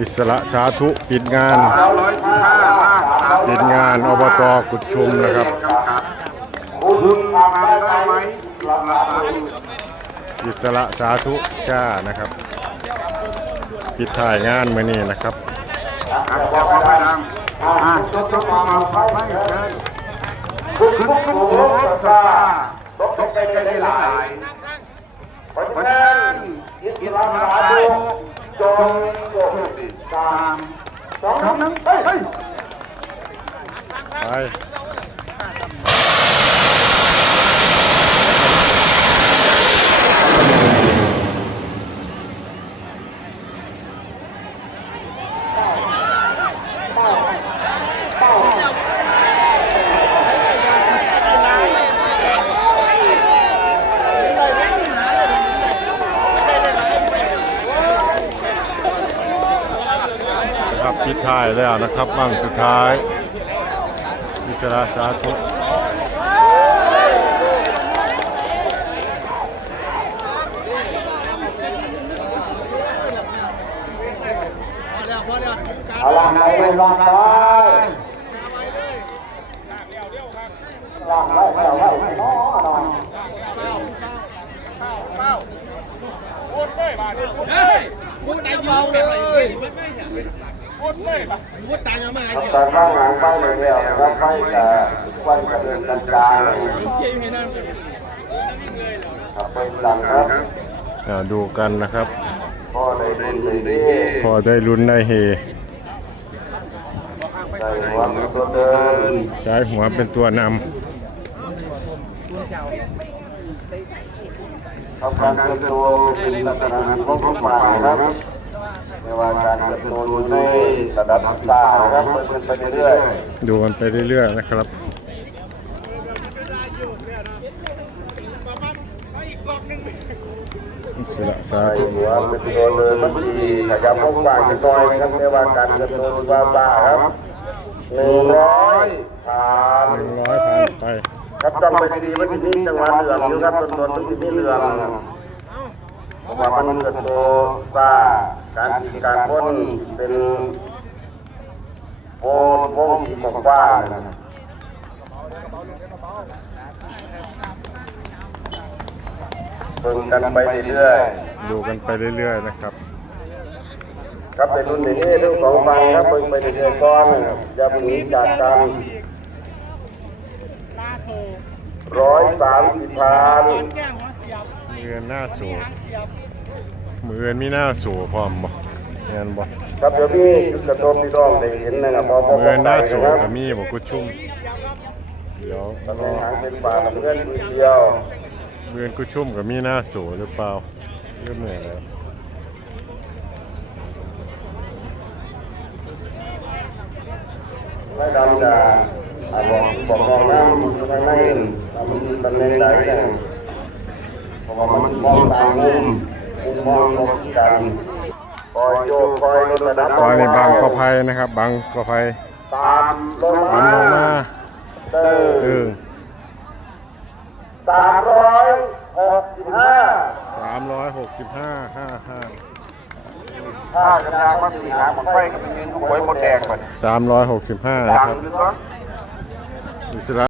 อิสระสาธุปิดงาน ปิดงานอบตกุดชุมนะครับ อิสระสาธุจ้านะครับ ปิดถ่ายงานมื่อนี้นะครับเกินคุณคุณคุณคุณจ้าตกตกใจใจหลายเพราะฉะนั้นอิสระสาธุจงโปรดติดตามสองหนึ่งเฮ้ยเฮ้ย ไป นะครับ ปิดท้ายแล้วนะครับบังสุดท้าย อิสระสาธุเอาล่ะไหนไม่ลองได้ลองไว้ไว้วไว้น้อหน่อยพูดตายเบาเลย พูดตายยังไม่หายแต่ข้างหลังไปเลยแล้วนะครับไปแต่วันกระเดินกันจางเชี่ยครับไปหลังครับอ่าดูกันนะครับ พ่อได้บุญเลยนี่พอได้ลุ้นได้เฮได้หัวเป็นตัวเดินใช้หัวเป็นตัวนทำการกระตัวเป็นลักษณะของผู้ป่าครับ ไม่ว่าการกระตัวในระดับต่างๆนะครับเป็นไปเรื่อยำดูกันไปเรื่อยๆนะครับอิสระสาใส่ธุหัวเป็นตัวเดินบางทีขยับพวกป่าจะน้อยนะครับไม่ว่าการกระตัวว่าป่าครับหนึ่งร้อยสามหนึ่งร้อยผ่านไปครับต้องไปดีๆว่าที่นี่จังหวัดเหลืองอยู่ครับต้นๆที่นี่เหลืองเพราะ ว่ามันเกิดโตว่าการกินการพ่นเป็นโพโพงที่บอกว่าเพิ่งกันไปเรื่อยดูกันไปเรื่อยๆนะครับ ครับเป็นรุ่นนี้ทั้งสองฝั่งครับเพิ่งไปเรื่อยๆก่อนอย่าหนีจากกันร้อยสามสิบพัน มือหน้าสูมือมีหน้าสูพร้อมบ่เงินบ่ครับเดี๋ยวพี่กระโดดพี่น้องได้เห็นนะครับพอพอมือหน้าสูครัก็มีบ่กุดชุ่มเดี๋ยวตำแหน่งหางเป็นป่าลำเงินมือเดียวมือกุดชุ่มก็มีหน้าสูหรือเปล่าเริ่มเหนื่อยแล้วไม่ดำจะอ่าบอกบอกมองน้ำมันอยู่ข้างในอ่ามันอยู่ตำแหน่งไหนเนี่ยเพราะว่า มันมองตามมุมมุมมองตรงกันคอยโยกคอยลดระดับตอนนี้บางกอไผ่นะครับ บางกอไผ่ตามลงตามลงมาเติเออสามร้อยหกสิบห้าสามร้อยหกสิบห้าห้าห้าถ้ากระดาษมันสีหางมันไฟกับเป็นเงินหวยหมดแดงมันสามร้อยหกสิบห้านะครับอิสระ